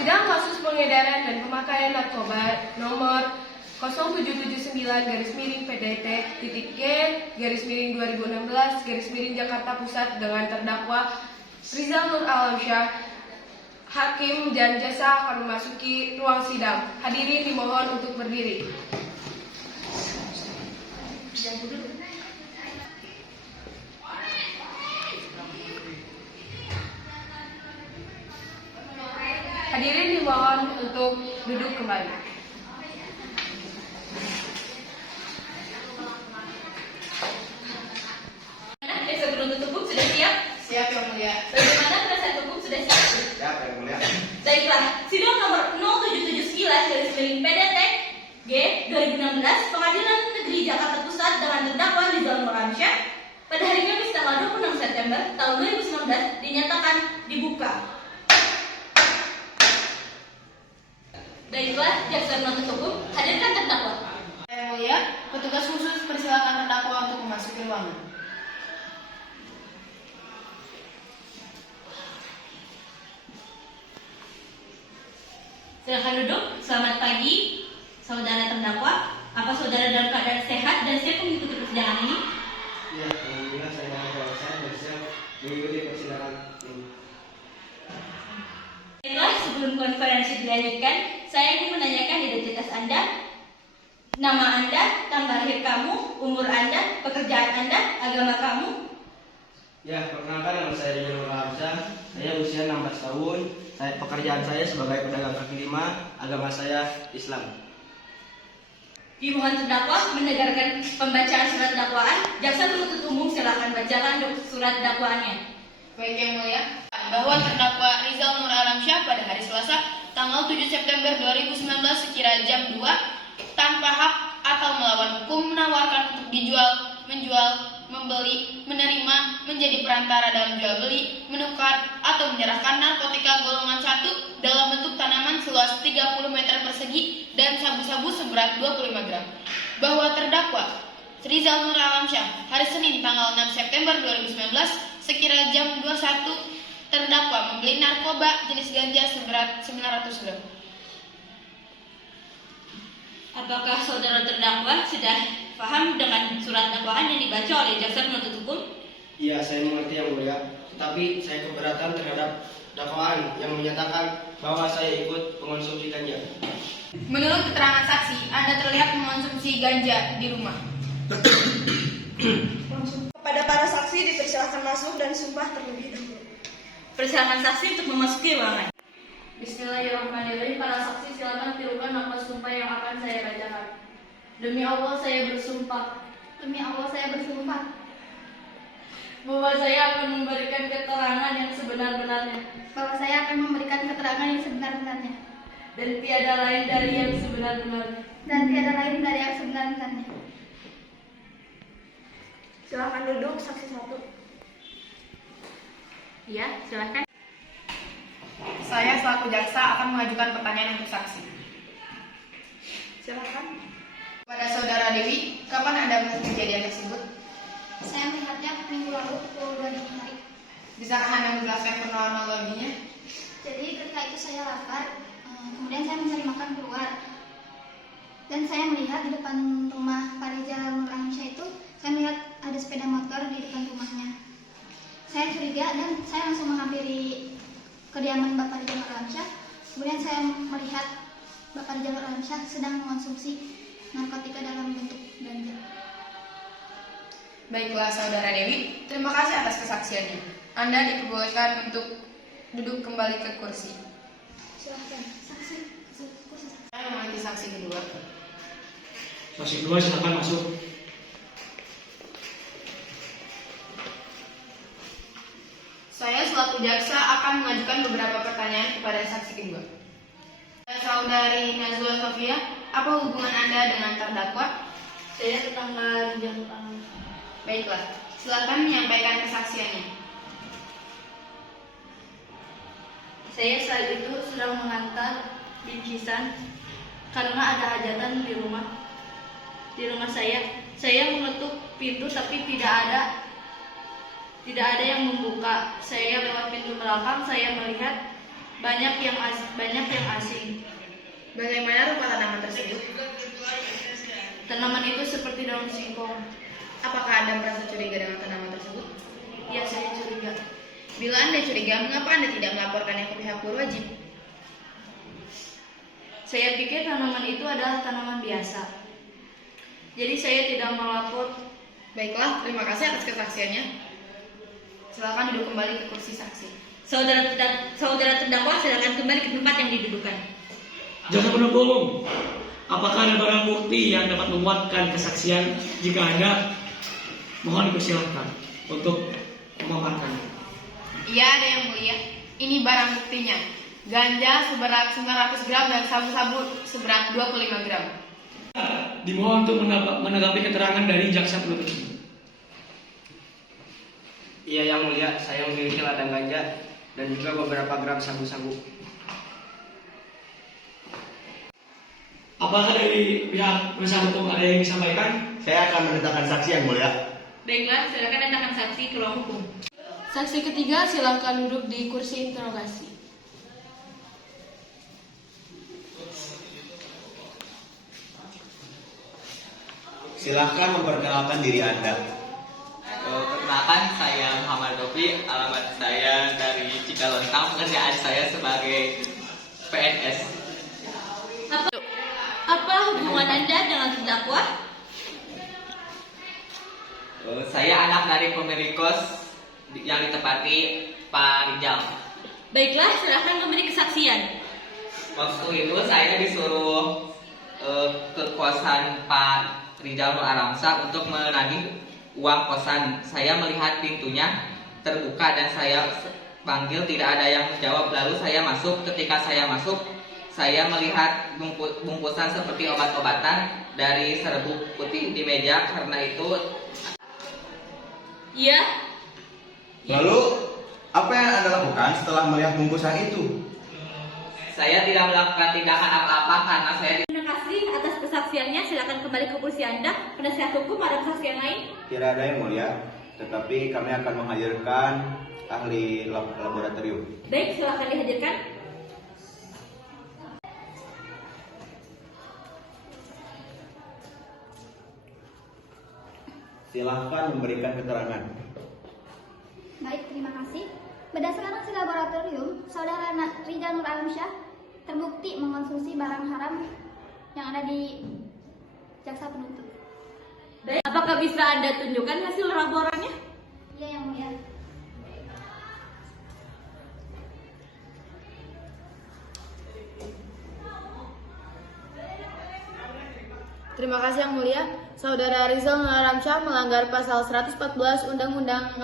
Sidang kasus pengedaran dan pemakaian narkoba nomor 0779-PDT-G-2016 Jakarta Pusat dengan terdakwa Rizal Nur Alamsyah, Hakim dan Jasa akan memasuki ruang sidang. Hadirin dimohon untuk berdiri. Hadirin dimohon untuk duduk kembali. Penuntut umum sudah siap? Siap, Yang Mulia. Bagaimana penasihat hukum sudah siap? Siap, Yang Mulia. Baiklah, sidang nomor 0779-PDT G-2016 Pengadilan Negeri Jakarta Pusat dengan terdakwa Rizal Nur Alamsyah pada hari Kamis tanggal 26 September tahun 2019 dinyatakan dibuka. Baiklah, jaksa penuntut umum, hadirkan terdakwa. Yang Mulia, petugas khusus persilakan terdakwa untuk memasuki ruangan. Silakan duduk. Selamat pagi, saudara terdakwa. Apa saudara dalam keadaan sehat dan siap mengikuti persidangan ini? Ya, alhamdulillah saya dalam keadaan dan siap mengikuti persidangan ini. Baiklah, sebelum konferensi dilanjutkan, saya ingin menanyakan identitas Anda, nama Anda, tanggal lahir kamu, umur Anda, pekerjaan Anda, agama kamu. Ya, perkenalkan nama saya Rizal Nur Alamsyah. Saya usia 16 tahun. Pekerjaan saya sebagai pedagang kaki lima. Agama saya Islam. Dimohon terdakwa mendengarkan pembacaan surat dakwaan. Jaksa penuntut umum silakan bacakan surat dakwaannya. Baik, Yang Mulia. Bahwa terdakwa Rizal Nur Alamsyah pada hari Selasa tanggal 7 September 2019 sekira jam 2 tanpa hak atau melawan hukum menawarkan untuk dijual, menjual, membeli, menerima, menjadi perantara dalam jual beli, menukar, atau menyerahkan narkotika golongan 1 dalam bentuk tanaman seluas 30 meter persegi dan sabu-sabu seberat 25 gram. Bahwa terdakwa Rizal Nur Alamsyah hari Senin tanggal 6 September 2019 sekira jam 21 terdakwa membeli narkoba jenis ganja seberat 900 gram. Apakah saudara terdakwa sudah paham dengan surat dakwaan yang dibaca oleh jaksa penuntut hukum? Iya, saya mengerti Yang Mulia. Tetapi saya keberatan terhadap dakwaan yang menyatakan bahwa saya ikut mengonsumsi ganja. Menurut keterangan saksi, Anda terlihat mengonsumsi ganja di rumah. Kepada para saksi dipersilakan masuk dan sumpah terlebih dahulu. Persilakan saksi untuk memasuki ruangan. Bismillahirrahmanirrahim. Para saksi silakan tirukan nafas sumpah yang akan saya bacakan. Demi Allah saya bersumpah. Demi Allah saya bersumpah Bahwa saya akan memberikan keterangan yang sebenar-benarnya. bahwa saya akan memberikan keterangan yang sebenar-benarnya Dan tiada lain dari yang sebenar-benarnya. dan tiada lain dari yang sebenar-benarnya. Silakan duduk saksi 1. Ya, silakan. Saya selaku jaksa akan mengajukan pertanyaan untuk saksi. Silakan. Kepada Saudara Dewi, kapan Anda melihat kejadian tersebut? Saya melihatnya minggu lalu pukul 2 dini hari. Bisakah Anda menjelaskan kronologinya? Jadi ketika itu saya lapar, kemudian saya mencari makan keluar. Dan saya melihat di depan rumah Pak Rizal Nur Alamsyah itu, saya melihat ada sepeda motor di depan rumahnya. Saya curiga dan saya langsung menghampiri kediaman Bapak Rizal Nur Alamsyah. Kemudian saya melihat Bapak Rizal Nur Alamsyah sedang mengonsumsi narkotika dalam bentuk ganja. Baiklah Saudara Dewi, terima kasih atas kesaksiannya. Anda diperbolehkan untuk duduk kembali ke kursi. Silahkan, saksi. Saya memanggil saksi kedua. Saksi kedua silakan masuk. Saya selaku jaksa akan mengajukan beberapa pertanyaan kepada saksi kedua. Saudari Nazwa Sofia, apa hubungan Anda dengan terdakwa? Saya tetangga Rizal Nur Alamsyah. Baiklah, silakan menyampaikan kesaksiannya. Saya saat itu sedang mengantar bingkisan karena ada hajatan di rumah saya. Saya mengetuk pintu tapi tidak ada yang membuka. Saya lewat pintu belakang, saya melihat banyak yang asing. Bagaimana rupa tanaman tersebut? Tanaman itu seperti daun singkong. Apakah Anda merasa curiga dengan tanaman tersebut? Ya, saya curiga. Bila Anda curiga, mengapa Anda tidak melaporkannya ke pihak berwajib? Saya pikir tanaman itu adalah tanaman biasa. Jadi saya tidak melapor. Baiklah, terima kasih atas kesaksiannya. Silakan duduk kembali ke kursi saksi. Saudara terdakwa silakan kembali ke tempat yang didudukan. Jaksa penuntut umum, apakah ada barang bukti yang dapat menguatkan kesaksian? Jika ada, mohon dipersilakan untuk memaparkannya. Iya, ada yang mulia. Ini barang buktinya. Ganja seberat 900 gram dan sabu-sabu seberat 25 gram. Dimohon untuk menanggapi keterangan dari jaksa penuntut umum. Iya yang mulia, saya memiliki ladang ganja dan juga beberapa gram sabu-sabu. Apakah dari pihak penasihat hukum ada yang disampaikan? Saya akan mendatangkan saksi yang mulia. Baiklah, silakan datangkan saksi ke ruang hukum. Saksi ketiga silakan duduk di kursi interogasi. Silahkan memperkenalkan diri Anda. Perkenalkan, saya Muhammad Dofi, alamat saya dari Cicalontang, pekerjaan saya sebagai PNS. Apa hubungan Anda dengan terdakwa? Saya anak dari pemilik kos yang ditempati Pak Rijal. Baiklah, silakan memberi kesaksian. Waktu itu saya disuruh ke kosan Pak Rijal Nur Alamsyah untuk menagih uang kosan. Saya melihat pintunya terbuka dan saya panggil, tidak ada yang menjawab. Lalu saya masuk. Ketika saya masuk, saya melihat bungkusan seperti obat-obatan dari serbuk putih di meja. Karena itu Iya. Lalu, apa yang Anda lakukan setelah melihat bungkusan itu? saya tidak melakukan tindakan apa-apa karena saya Terima kasih atas kesaksiannya. Silakan kembali ke kursi Anda. Penasihat hukum, ada kesaksian lain? Tidak ada yang mulia, tetapi kami akan menghadirkan ahli laboratorium. Baik, silakan dihadirkan. Silahkan memberikan keterangan. Baik, terima kasih. Berdasarkan hasil laboratorium, saudara Rijal Nur Alamsyah terbukti mengkonsumsi barang haram yang ada di jaksa penuntut. Baik. Apakah bisa Anda tunjukkan hasil laporannya? Iya, yang mulia. Terima kasih yang mulia. Saudara Rizal Nur Alamsyah melanggar pasal 114 Undang-Undang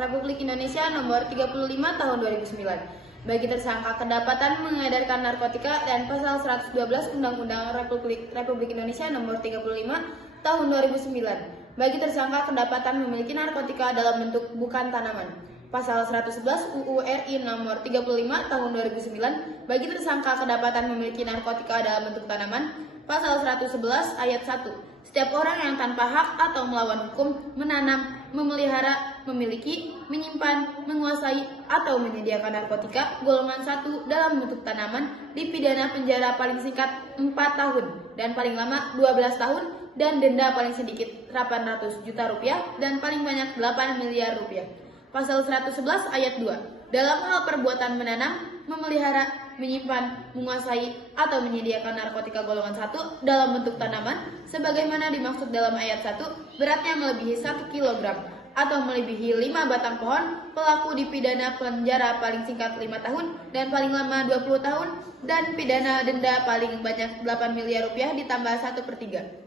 Republik Indonesia nomor 35 tahun 2009 bagi tersangka kedapatan mengedarkan narkotika, dan pasal 112 Undang-Undang Republik Indonesia nomor 35 tahun 2009 bagi tersangka kedapatan memiliki narkotika dalam bentuk bukan tanaman. Pasal 111 UU RI nomor 35 tahun 2009 bagi tersangka kedapatan memiliki narkotika dalam bentuk tanaman. Pasal 111 ayat 1. Setiap orang yang tanpa hak atau melawan hukum menanam, memelihara, memiliki, menyimpan, menguasai, atau menyediakan narkotika golongan 1 dalam bentuk tanaman dipidana penjara paling singkat 4 tahun dan paling lama 12 tahun dan denda paling sedikit 800 juta rupiah dan paling banyak 8 miliar rupiah. Pasal 111 ayat 2. Dalam hal perbuatan menanam, memelihara, menyimpan, menguasai, atau menyediakan narkotika golongan 1 dalam bentuk tanaman, sebagaimana dimaksud dalam ayat 1, beratnya melebihi 1 kg atau melebihi 5 batang pohon, pelaku dipidana penjara paling singkat 5 tahun dan paling lama 20 tahun, dan pidana denda paling banyak 8 miliar rupiah ditambah 1/3.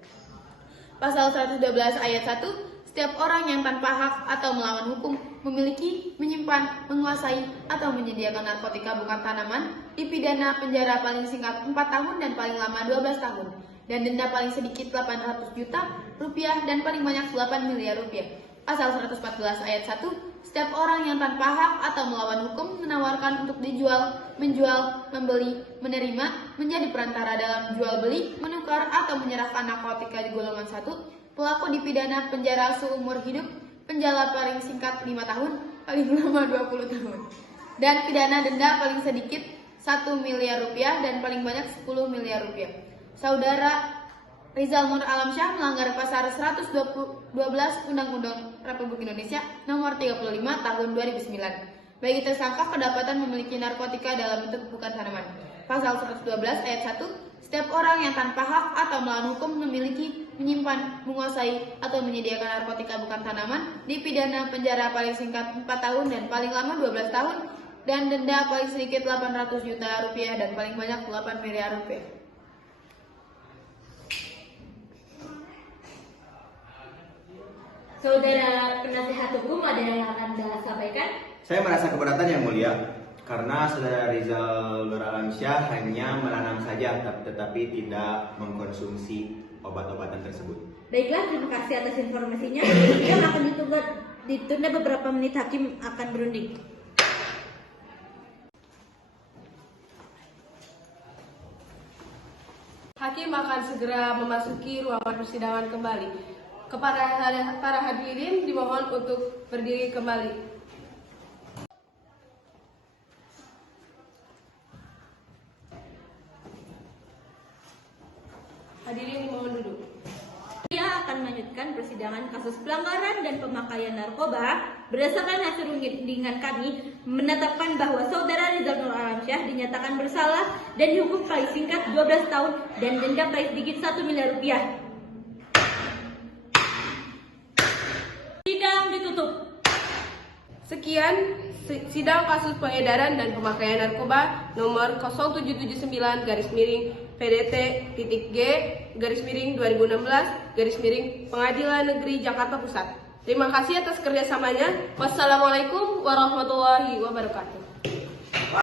Pasal 112 ayat 1. Setiap orang yang tanpa hak atau melawan hukum memiliki, menyimpan, menguasai, atau menyediakan narkotika bukan tanaman dipidana penjara paling singkat 4 tahun dan paling lama 12 tahun dan denda paling sedikit 800 juta rupiah dan paling banyak 8 miliar rupiah. Pasal 114 ayat 1. Setiap orang yang tanpa hak atau melawan hukum menawarkan untuk dijual, menjual, membeli, menerima, menjadi perantara dalam jual beli, menukar, atau menyerahkan narkotika di golongan 1, pelaku dipidana penjara seumur hidup, penjara paling singkat 5 tahun, paling lama 20 tahun, dan pidana denda paling sedikit 1 miliar rupiah dan paling banyak 10 miliar rupiah. Saudara Rizal Nur Alamsyah melanggar pasal 112 Undang-Undang Republik Indonesia Nomor 35 Tahun 2009. Bagi tersangka kedapatan memiliki narkotika dalam bentuk bukan tanaman. Pasal 112 ayat 1, setiap orang yang tanpa hak atau melawan hukum memiliki, menyimpan, menguasai, atau menyediakan narkotika bukan tanaman dipidana penjara paling singkat 4 tahun dan paling lama 12 tahun dan denda paling sedikit 800 juta rupiah dan paling banyak 8 miliar rupiah. Saudara penasihat hukum, ada yang akan Anda sampaikan? Saya merasa keberatan yang mulia karena saudara Rizal Nur Alamsyah hanya menanam saja tetapi tidak mengkonsumsi obat-obatan tersebut. Baiklah, terima kasih atas informasinya. Yang akan ditunda beberapa menit, hakim akan berunding. Hakim akan segera memasuki ruangan persidangan kembali. Kepada para hadirin dimohon untuk berdiri kembali. Hadirin dimohon duduk. Dia akan melanjutkan persidangan kasus pelanggaran dan pemakaian narkoba. Berdasarkan hasil rundingan kami, menetapkan bahwa saudara Rizal Nur Alamsyah dinyatakan bersalah dan dihukum paling singkat 12 tahun dan denda paling sedikit 1 miliar rupiah. Sidang ditutup. Sekian sidang kasus pengedaran dan pemakaian narkoba nomor 0779-PDT.G-2016 Pengadilan Negeri Jakarta Pusat. Terima kasih atas kerjasamanya. Wassalamualaikum warahmatullahi wabarakatuh.